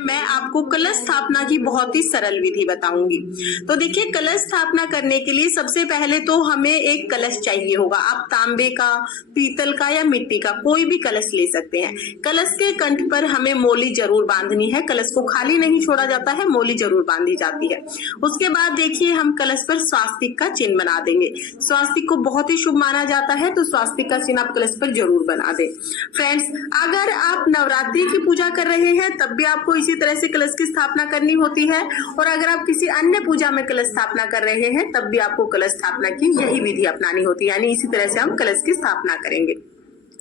मैं आपको कलश स्थापना की बहुत ही सरल विधि बताऊंगी। तो देखिए, कलश स्थापना करने के लिए सबसे पहले तो हमें एक कलश चाहिए होगा। आप तांबे का, पीतल का या मिट्टी का कोई भी कलश ले सकते हैं। कलश के कंठ पर हमें मोली जरूर बांधनी है। कलश को खाली नहीं छोड़ा जाता है, मोली जरूर बांधी जाती है। उसके बाद देखिए, हम कलश पर स्वास्तिक का चिन्ह बना देंगे। स्वास्तिक को बहुत ही शुभ माना जाता है, तो स्वास्तिक का चिन्ह आप कलश पर जरूर बना दें। फ्रेंड्स, अगर आप नवरात्रि की पूजा कर रहे हैं तब भी आपको इसी तरह से कलश की स्थापना करनी होती है, और अगर आप किसी अन्य पूजा में कलश स्थापना कर रहे हैं तब भी आपको कलश स्थापना की यही विधि अपनानी होती है, यानी इसी तरह से हम कलश की स्थापना करेंगे।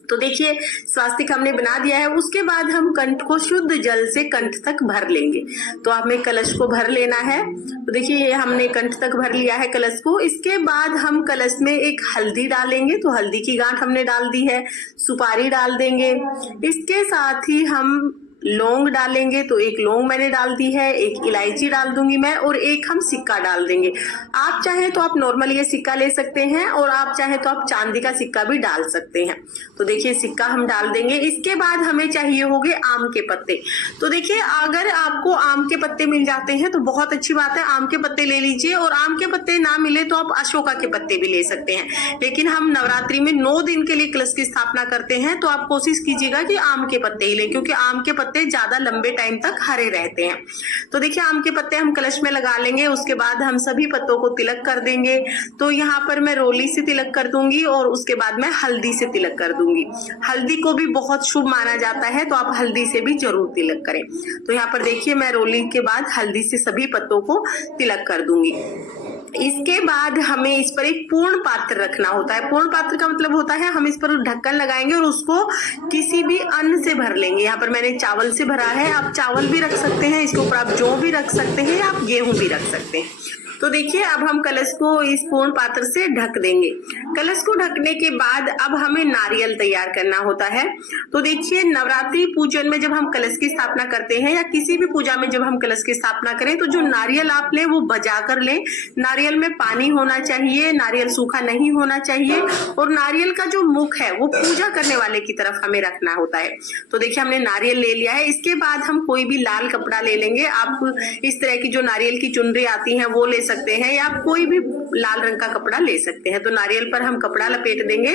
तो देखिए, स्वास्तिक हमने बना दिया है। उसके बाद हम कंठ को शुद्ध जल से कंठ तक भर लेंगे। तो हमें कलश को भर लेना है। तो देखिए, हमने कंठ तक भर लिया है कलश को। इसके बाद हम कलश में एक हल्दी डालेंगे। तो हल्दी की गांठ हमने डाल दी है, सुपारी डाल देंगे। इसके साथ ही हम लौंग डालेंगे। तो एक लौंग मैंने डाल दी है, एक इलायची डाल दूंगी मैं, और एक हम सिक्का डाल देंगे। आप चाहे तो आप नॉर्मल ये सिक्का ले सकते हैं, और आप चाहे तो आप चांदी का सिक्का भी डाल सकते हैं। तो देखिए, सिक्का हम डाल देंगे। इसके बाद हमें चाहिए होंगे आम के पत्ते। तो देखिए, अगर आपको आम के पत्ते मिल जाते हैं तो बहुत अच्छी बात है, आम के पत्ते ले लीजिए। और आम के पत्ते ना मिले तो आप अशोका के पत्ते भी ले सकते हैं। लेकिन हम नवरात्रि में 9 दिन के लिए कलश की स्थापना करते हैं, तो आप कोशिश कीजिएगा कि आम के पत्ते ही लें, क्योंकि आम के पत्ते ज्यादा लंबे टाइम तक हरे रहते हैं। तो देखिए, आम के पत्ते हम कलश में लगा लेंगे। उसके बाद हम सभी पत्तों को तिलक कर देंगे। तो यहाँ पर मैं रोली से तिलक कर दूंगी, और उसके बाद मैं हल्दी से तिलक कर दूंगी। हल्दी को भी बहुत शुभ माना जाता है, तो आप हल्दी से भी जरूर तिलक करें। तो यहाँ पर देखिए, मैं रोली के बाद हल्दी से सभी पत्तों को तिलक कर दूंगी। इसके बाद हमें इस पर एक पूर्ण पात्र रखना होता है। पूर्ण पात्र का मतलब होता है हम इस पर ढक्कन लगाएंगे और उसको किसी भी अन्न से भर लेंगे। यहाँ पर मैंने चावल से भरा है। आप चावल भी रख सकते हैं, इसके ऊपर आप जौ भी रख सकते हैं, आप गेहूं भी रख सकते हैं। तो देखिए, अब हम कलश को इस पूर्ण पात्र से ढक देंगे। कलश को ढकने के बाद अब हमें नारियल तैयार करना होता है। तो देखिए, नवरात्रि पूजन में जब हम कलश की स्थापना करते हैं, या किसी भी पूजा में जब हम कलश की स्थापना करें, तो जो नारियल आप लें वो बजा कर लें। नारियल में पानी होना चाहिए, नारियल सूखा नहीं होना चाहिए, और नारियल का जो मुख है वो पूजा करने वाले की तरफ हमें रखना होता है। तो देखिए, हमने नारियल ले लिया है। इसके बाद हम कोई भी लाल कपड़ा ले लेंगे। आप इस तरह की जो नारियल की चुनरी आती है वो ले सकते हैं, या आप कोई भी लाल रंग का कपड़ा ले सकते हैं। तो नारियल पर हम कपड़ा लपेट देंगे,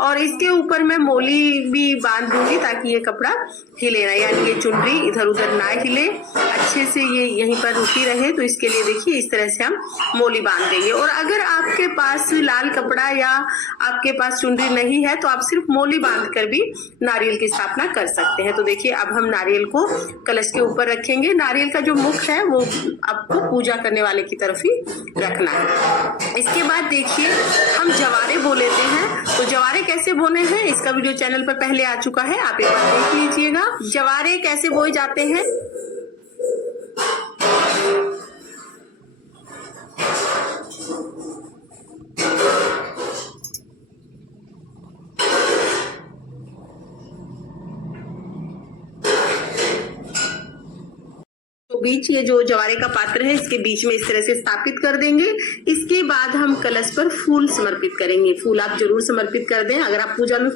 और इसके ऊपर मैं मोली भी बांध दूंगी ताकि ये कपड़ा हिले ना, यानी ये चुनरी इधर उधर ना हिले, अच्छे से ये यहीं पर रुकी रहे। तो इसके लिए देखिए, इस तरह से हम मोली बांध देंगे। और अगर आपके पास लाल कपड़ा या आपके पास चुनरी नहीं है तो आप सिर्फ मोली बांध कर भी नारियल की स्थापना कर सकते हैं। तो देखिए, अब हम नारियल को कलश के ऊपर रखेंगे। नारियल का जो मुख है वो आपको पूजा करने वाले की तरफ ही रखना है। इसके बाद देखिए, हम जवारे बो लेते हैं। तो जवारे कैसे बोने हैं, इसका वीडियो चैनल पर पहले आ चुका है, आप एक बार देख लीजिएगा। जवारे कैसे बोए जाते हैं। बीच ये जो जवारे का पात्र है, इसके बीच में इस तरह से स्थापित कर देंगे। इसके बाद हम कलश पर फूल समर्पित करेंगे। फूल आप जरूर समर्पित कर दें। अगर आप पूजा में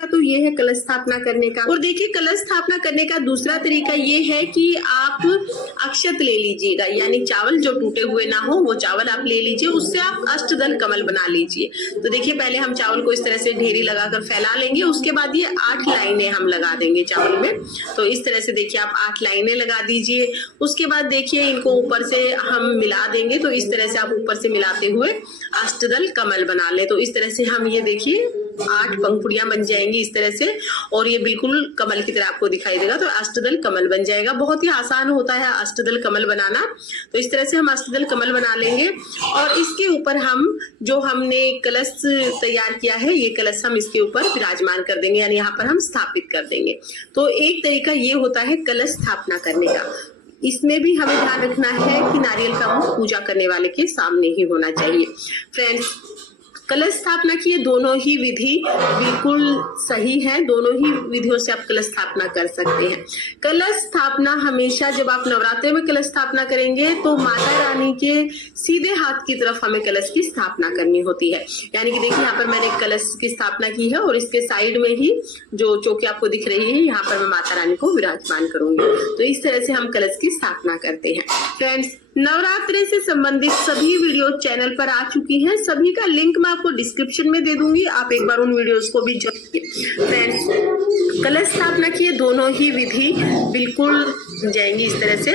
तो ये है कलश स्थापना करने का। और देखिए, कलश स्थापना करने का दूसरा तरीका ये है कि आप अक्षत ले लीजिएगा, यानी चावल जो टूटे हुए ना हो वो चावल आप ले लीजिए, उससे आप अष्टदल कमल बना लीजिए। तो देखिए, पहले हम चावल को इस तरह से ढेरी लगाकर फैला लेंगे। उसके बाद ये 8 लाइनें हम लगा देंगे चावल में। तो इस तरह से देखिए, आप 8 लाइनें लगा दीजिए। उसके बाद देखिए, इनको ऊपर से हम मिला देंगे। तो इस तरह से आप ऊपर से मिलाते हुए अष्टदल कमल बना ले। तो इस तरह से हम ये देखिए 8 पंखुड़ियां बन जाएंगी इस तरह से, और ये बिल्कुल कमल की तरह आपको दिखाई देगा। तो अष्टदल कमल बन जाएगा। बहुत ही आसान होता है अष्टदल कमल बनाना। तो इस तरह से हम अष्टदल कमल बना लेंगे, और इसके ऊपर हम जो हमने कलश तैयार किया है, ये कलश हम इसके ऊपर विराजमान कर देंगे, यानी यहाँ पर हम स्थापित कर देंगे। तो एक तरीका ये होता है कलश स्थापना करने का। इसमें भी हमें ध्यान रखना है कि नारियल का मुख पूजा करने वाले के सामने ही होना चाहिए। फ्रेंड्स, कलश स्थापना की ये दोनों ही विधि बिल्कुल सही है, दोनों ही विधियों से आप कलश स्थापना कर सकते हैं। कलश स्थापना हमेशा जब आप नवरात्रि में कलश स्थापना करेंगे तो माता रानी के सीधे हाथ की तरफ हमें कलश की स्थापना करनी होती है। यानी कि देखिए यहाँ पर मैंने कलश की स्थापना की है और इसके साइड में ही जो चौकी आपको दिख रही है, यहाँ पर मैं माता रानी को विराजमान करूंगी। तो इस तरह से हम कलश की स्थापना करते हैं। फ्रेंड्स, नवरात्रि से संबंधित सभी वीडियो चैनल पर आ चुकी हैं, सभी का लिंक मैं आपको डिस्क्रिप्शन में दे दूंगी, आप एक बार उन वीडियोस को भी जरूर। फ्रेंड्स, कलश स्थापना की ये दोनों ही विधि बिल्कुल जाएंगी इस तरह से,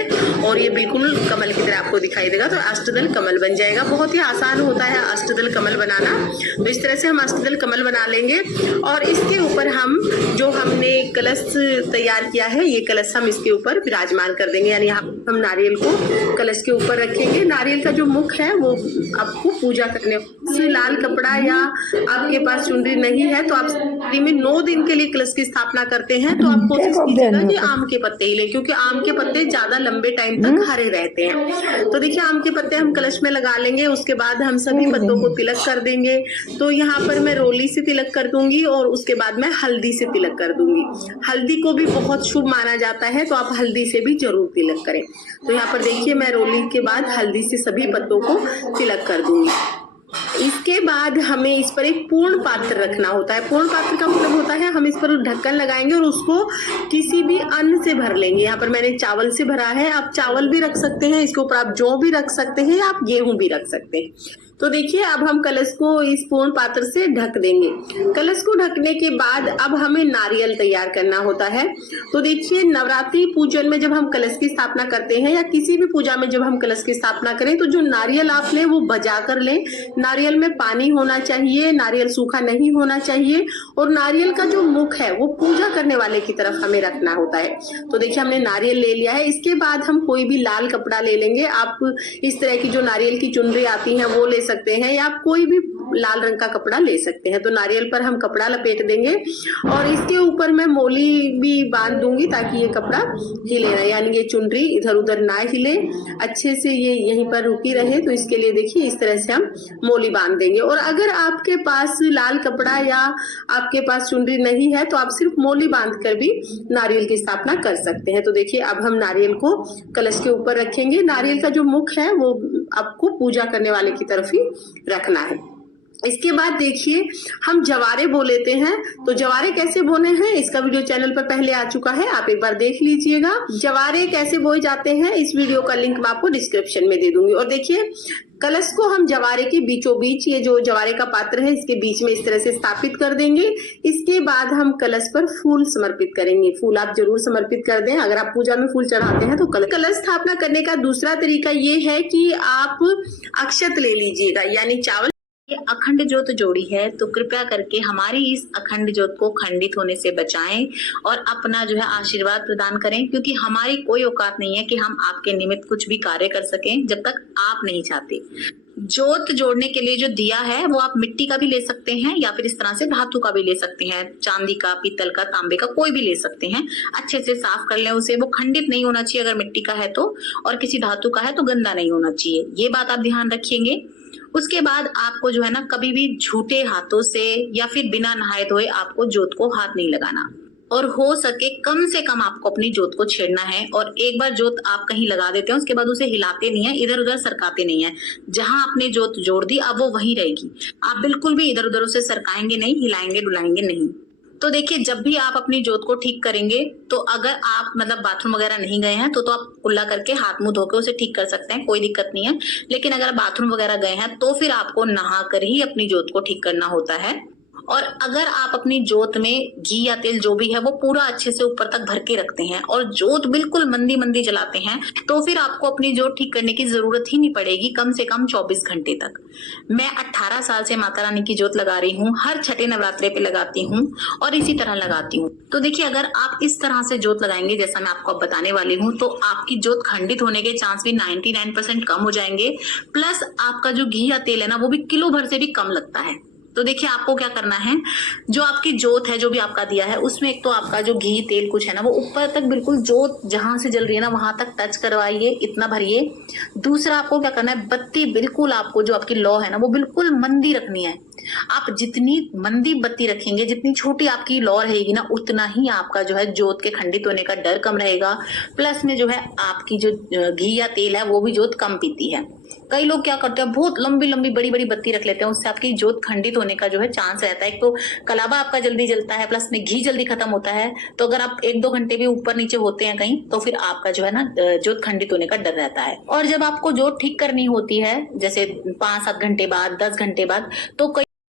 और ये बिल्कुल कमल की तरह आपको दिखाई देगा। तो अष्टदल कमल बन जाएगा। बहुत ही आसान होता है अष्टदल कमल बनाना। तो इस तरह से हम अष्टदल कमल बना लेंगे और इसके ऊपर हम जो हमने कलश तैयार किया है, ये कलश हम इसके ऊपर विराजमान कर देंगे। यानी यहाँ हम नारियल को कलश के ऊपर रखेंगे। नारियल का जो मुख है वो आपको पूजा करने से लाल कपड़ा या आपके पास चुनरी नहीं है तो आप में 9 दिन के लिए कलश की स्थापना करते हैं तो आप कोशिश कीजिएगा कि आम के पत्ते ही लें, क्योंकि आम के पत्ते ज्यादा लंबे टाइम तक हरे रहते हैं। तो देखिए आम के पत्ते हम कलश में लगा लेंगे, उसके बाद हम सभी पत्तों को तिलक कर देंगे। तो यहाँ पर मैं रोली से तिलक कर दूंगी और उसके बाद मैं हल्दी से तिलक कर दूंगी। हल्दी को भी बहुत शुभ माना जाता है तो आप हल्दी से भी जरूर तिलक करें। तो यहाँ पर देखिए मैं रोली के बाद हल्दी से सभी पत्तों को तिलक कर दूंगी। इसके बाद हमें इस पर एक पूर्ण पात्र रखना होता है। पूर्ण पात्र का मतलब होता है हम इस पर ढक्कन लगाएंगे और उसको किसी भी अन्न से भर लेंगे। यहाँ पर मैंने चावल से भरा है, आप चावल भी रख सकते हैं, इसके ऊपर आप जौ भी रख सकते हैं, आप गेहूं भी रख सकते हैं। तो देखिए अब हम कलश को इस पूर्ण पात्र से ढक देंगे। कलश को ढकने के बाद अब हमें नारियल तैयार करना होता है। तो देखिए नवरात्रि पूजन में जब हम कलश की स्थापना करते हैं या किसी भी पूजा में जब हम कलश की स्थापना करें तो जो नारियल आप लें वो बजा कर लें। नारियल में पानी होना चाहिए, नारियल सूखा नहीं होना चाहिए और नारियल का जो मुख है वो पूजा करने वाले की तरफ हमें रखना होता है। तो देखिए हमने नारियल ले लिया है। इसके बाद हम कोई भी लाल कपड़ा ले लेंगे। आप इस तरह की जो नारियल की चुनरी आती है वो ले सकते हैं या आप कोई भी लाल रंग का कपड़ा ले सकते हैं। तो नारियल पर हम कपड़ा लपेट देंगे और इसके ऊपर मैं मोली भी बांध दूंगी ताकि ये कपड़ा हिले ना, यानी ये चुनरी इधर उधर ना हिले, अच्छे से ये यहीं पर रुकी रहे। तो इसके लिए देखिए इस तरह से हम मोली बांध देंगे। और अगर आपके पास लाल कपड़ा या आपके पास चुनरी नहीं है तो आप सिर्फ मोली बांध कर भी नारियल की स्थापना कर सकते हैं। तो देखिए अब हम नारियल को कलश के ऊपर रखेंगे। नारियल का जो मुख है वो आपको पूजा करने वाले की तरफ ही रखना है। इसके बाद देखिए हम जवारे बो लेते हैं। तो जवारे कैसे बोने हैं इसका वीडियो चैनल पर पहले आ चुका है, आप एक बार देख लीजिएगा। जवारे कैसे बोए जाते हैं इस वीडियो का लिंक मैं आपको डिस्क्रिप्शन में दे दूंगी। और देखिए कलश को हम जवारे के बीचों बीच, ये जो जवारे का पात्र है इसके बीच में इस तरह से स्थापित कर देंगे। इसके बाद हम कलश पर फूल समर्पित करेंगे। फूल आप जरूर समर्पित कर दें, अगर आप पूजा में फूल चढ़ाते हैं तो कलश स्थापना करने का दूसरा तरीका ये है कि आप अक्षत ले लीजिएगा, यानी चावल। ये अखंड ज्योत जोड़ी है तो कृपया करके हमारी इस अखंड ज्योत को खंडित होने से बचाएं और अपना जो है आशीर्वाद प्रदान करें, क्योंकि हमारी कोई औकात नहीं है कि हम आपके निमित्त कुछ भी कार्य कर सकें जब तक आप नहीं चाहते। ज्योत जोड़ने के लिए जो दिया है वो आप मिट्टी का भी ले सकते हैं या फिर इस तरह से धातु का भी ले सकते हैं, चांदी का, पीतल का, तांबे का, कोई भी ले सकते हैं। अच्छे से साफ कर लें उसे, वो खंडित नहीं होना चाहिए अगर मिट्टी का है तो, और किसी धातु का है तो गंदा नहीं होना चाहिए, ये बात आप ध्यान रखिएंगे। उसके बाद आपको जो है ना कभी भी झूठे हाथों से या फिर बिना नहाए धोए आपको ज्योत को हाथ नहीं लगाना और हो सके कम से कम आपको अपनी ज्योत को छेड़ना है। और एक बार ज्योत आप कहीं लगा देते हैं उसके बाद उसे हिलाते नहीं है, इधर उधर सरकाते नहीं है। जहां आपने ज्योत जोड़ दी अब वो वहीं रहेगी, आप बिल्कुल भी इधर उधर उसे सरकाएंगे नहीं, हिलाएंगे डुलाएंगे नहीं। तो देखिए जब भी आप अपनी ज्योत को ठीक करेंगे तो अगर आप मतलब बाथरूम वगैरह नहीं गए हैं तो आप कुल्ला करके हाथ मुंह धोकर उसे ठीक कर सकते हैं, कोई दिक्कत नहीं है। लेकिन अगर बाथरूम वगैरह गए हैं तो फिर आपको नहा कर ही अपनी ज्योत को ठीक करना होता है। और अगर आप अपनी ज्योत में घी या तेल जो भी है वो पूरा अच्छे से ऊपर तक भर के रखते हैं और ज्योत बिल्कुल मंदी मंदी जलाते हैं तो फिर आपको अपनी ज्योत ठीक करने की जरूरत ही नहीं पड़ेगी कम से कम 24 घंटे तक। मैं 18 साल से माता रानी की ज्योत लगा रही हूँ, हर छठे नवरात्रे पे लगाती हूँ और इसी तरह लगाती हूँ। तो देखिए अगर आप इस तरह से ज्योत लगाएंगे जैसा मैं आपको अब बताने वाली हूँ तो आपकी ज्योत खंडित होने के चांस भी 99% कम हो जाएंगे। प्लस आपका जो घी या तेल है ना वो भी किलो भर से भी कम लगता है। तो देखिए आपको क्या करना है, जो आपकी जोत है जो भी आपका दिया है उसमें एक तो आपका जो घी तेल कुछ है ना वो ऊपर तक बिल्कुल जोत जहां से जल रही है ना वहां तक टच करवाइए, इतना भरिए। दूसरा आपको क्या करना है, बत्ती बिल्कुल आपको जो आपकी लौ है ना वो बिल्कुल मंदी रखनी है। आप जितनी मंदी बत्ती रखेंगे, जितनी छोटी आपकी लौ रहेगी ना उतना ही आपका जो है जोत के खंडित होने का डर कम रहेगा। प्लस में जो है आपकी जो घी या तेल है वो भी जोत कम पीती है। कई लोग क्या करते हैं, बहुत लंबी लंबी बड़ी बड़ी बत्ती रख लेते हैं, उससे आपकी जोत खंडित होने का जो है चांस रहता है। एक तो कलावा आपका जल्दी जलता है, प्लस में घी जल्दी खत्म होता है। तो अगर आप 1-2 घंटे भी ऊपर नीचे होते हैं कहीं तो फिर आपका जो है ना जोत खंडित होने का डर रहता है। और जब आपको जोत ठीक करनी होती है जैसे 5-7 घंटे बाद, 10 घंटे बाद, तो